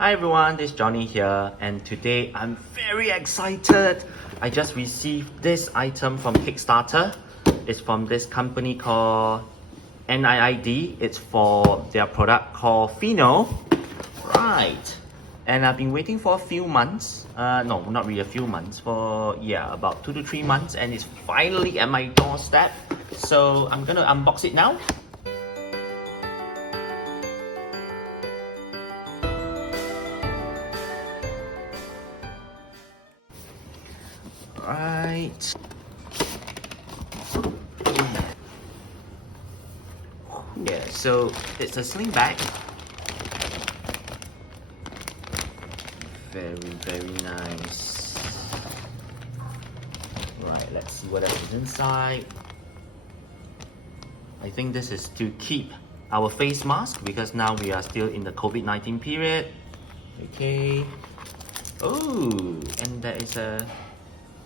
Hi everyone, this is Johnny here, and today I'm very excited. I just received this item from Kickstarter. It's from this company called NIID. It's for their product called FINO. Right. And I've been waiting for a few months. No, not really a few months. For, about 2 to 3 months. And it's finally at my doorstep. So I'm gonna unbox it now. Right. Yeah, so it's a sling bag. Very nice. Right, let's see what else is inside. I think this is to keep our face mask because now we are still in the COVID-19 period. Okay. Oh, and there is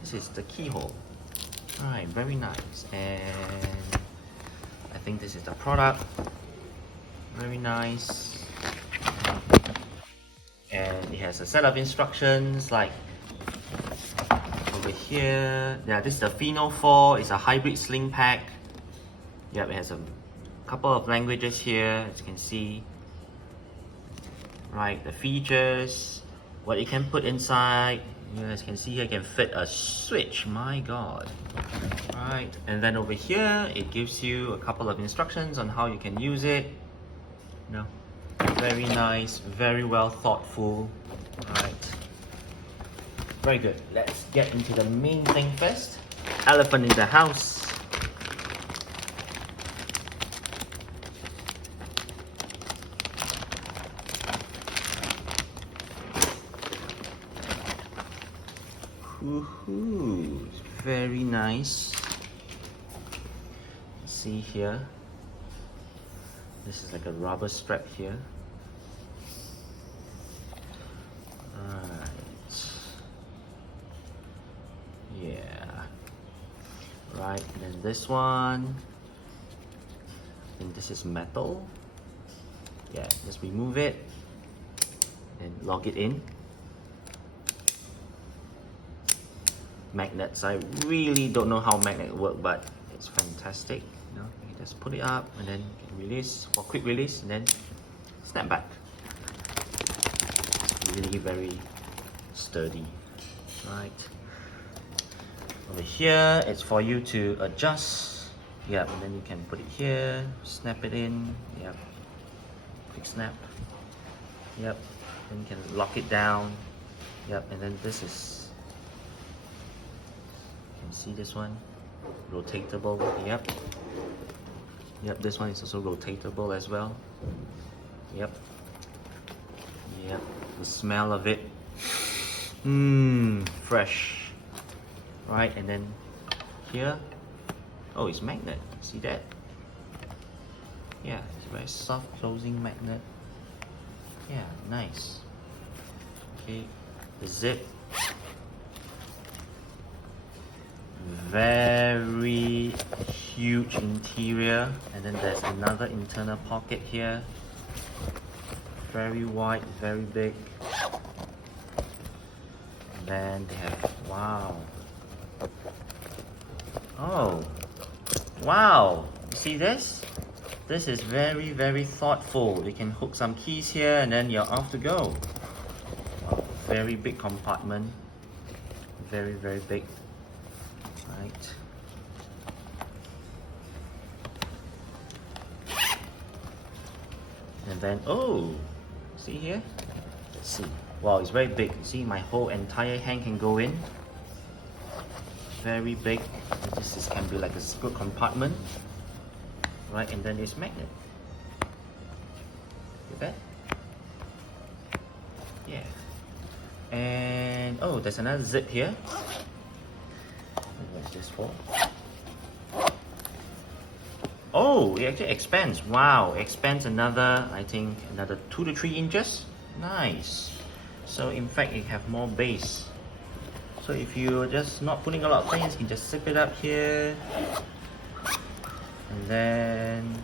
this is the keyhole. Alright, very nice. And I think this is the product. Very nice. And it has a set of instructions like over here. Yeah, this is the FINO IV. It's a hybrid sling pack. Yep, it has a couple of languages here, as you can see. Right, the features, what you can put inside. As you can see here, it can fit a switch. My god. Right, and then over here, it gives you a couple of instructions on how you can use it. Very nice, very well thoughtful. Right, very good. Let's get into the main thing first. Elephant in the house. Woohoo! Very nice. See here. This is like a rubber strap here. Right. Yeah. Right, and then this one. I think this is metal. Yeah, just remove it and log it in. Magnets. I really don't know how magnets work, but it's fantastic. You can just put it up and then release for quick release and then snap back. It's really very sturdy. Right. Over here, it's for you to adjust. Yep, and then you can put it here, snap it in. Yep. Quick snap. Yep. Then you can lock it down. Yep, and then this is. See this one? Rotatable. Yep. Yep, this one is also rotatable as well. Yep. Yep. The smell of it. Fresh. Right, and then here. Oh, it's magnet. See that? Yeah, it's a very soft closing magnet. Yeah, nice. Okay, the zip. Very huge interior, and then there's another internal pocket here. Very wide, very big. And then they have, wow. Oh, wow. You see this? This is very thoughtful. You can hook some keys here and then you're off to go. Wow, very big compartment. Very big. Right. And then, oh, see here? Let's see. Wow, it's very big. See, my whole entire hand can go in. Very big. This can be like a secret compartment. Right, and then this magnet. Look at that? Yeah. And, oh, there's another zip here. What's this for? Oh, it actually expands. Wow, expands another, I think, another 2 to 3 inches. Nice. So in fact, it have more base. So if you're just not putting a lot of things, you can just zip it up here. And then,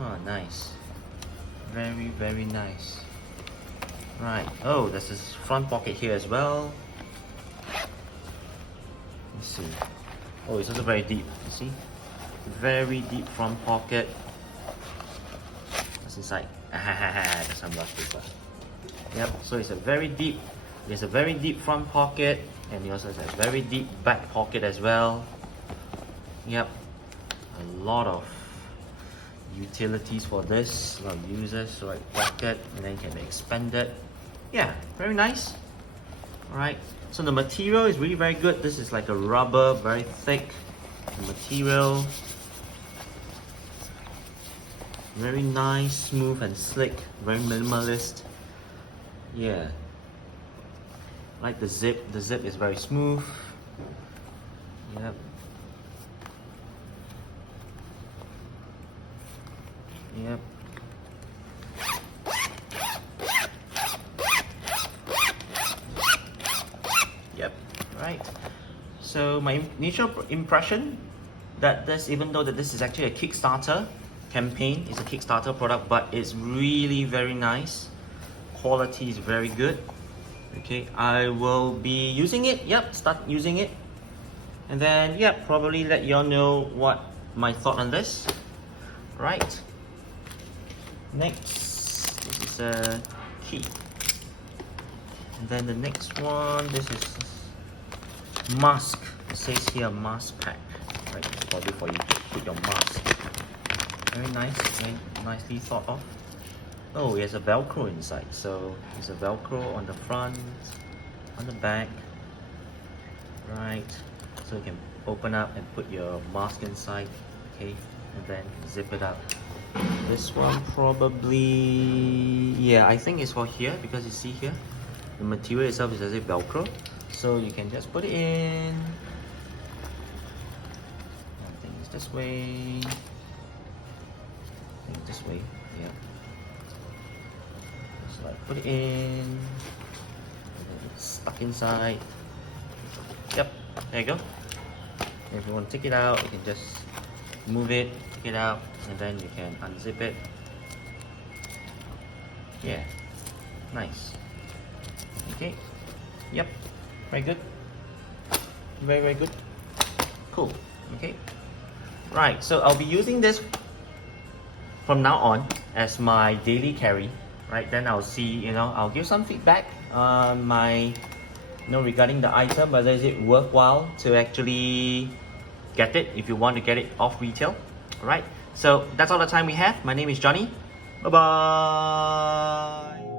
oh, nice. Very nice. Right. Oh, there's this front pocket here as well. Let's see. Oh, it's also very deep. You see? Very deep front pocket. What's inside? There's some rough paper. Yep. So it's a very deep. There's a very deep front pocket, and it also has a very deep back pocket as well. Yep. A lot of utilities for this, a lot of users. So like pocket, and then can be expanded. Yeah, very nice. Alright, so the material is really very good. This is like a rubber, very thick material. Very nice, smooth and slick, very minimalist. Yeah. Like the zip is very smooth. Yep. Yep. Yep. Right. So my initial impression that this, even though that this is actually a Kickstarter campaign, it's a Kickstarter product, but it's really very nice. Quality is very good. Okay, I will be using it. Yep, start using it, and then yeah, probably let y'all know what my thought on this. Right. Next, this is a key. And then the next one, this is mask. It says here mask pack. Right, it's probably for you to put your mask. Very nice, very nicely thought of. Oh, it has a Velcro inside. So there's a Velcro on the front, on the back. Right. So you can open up and put your mask inside. Okay, and then zip it up. This one probably, yeah, I think it's for here, because you see here the material itself is as a Velcro, so you can just put it in. I think it's this way. I think this way, yeah. So like put it in, and then it's stuck inside. Yep, there you go. And if you want to take it out, you can just move it, take it out, and then you can unzip it. Yeah, nice. Okay, yep, very good. Very good. Cool. Okay, right, so I'll be using this from now on as my daily carry. Right, then I'll see, I'll give some feedback on my, regarding the item, whether is it worthwhile to actually get it if you want to get it off retail. Alright, so that's all the time we have. My name is Johnny. Bye bye.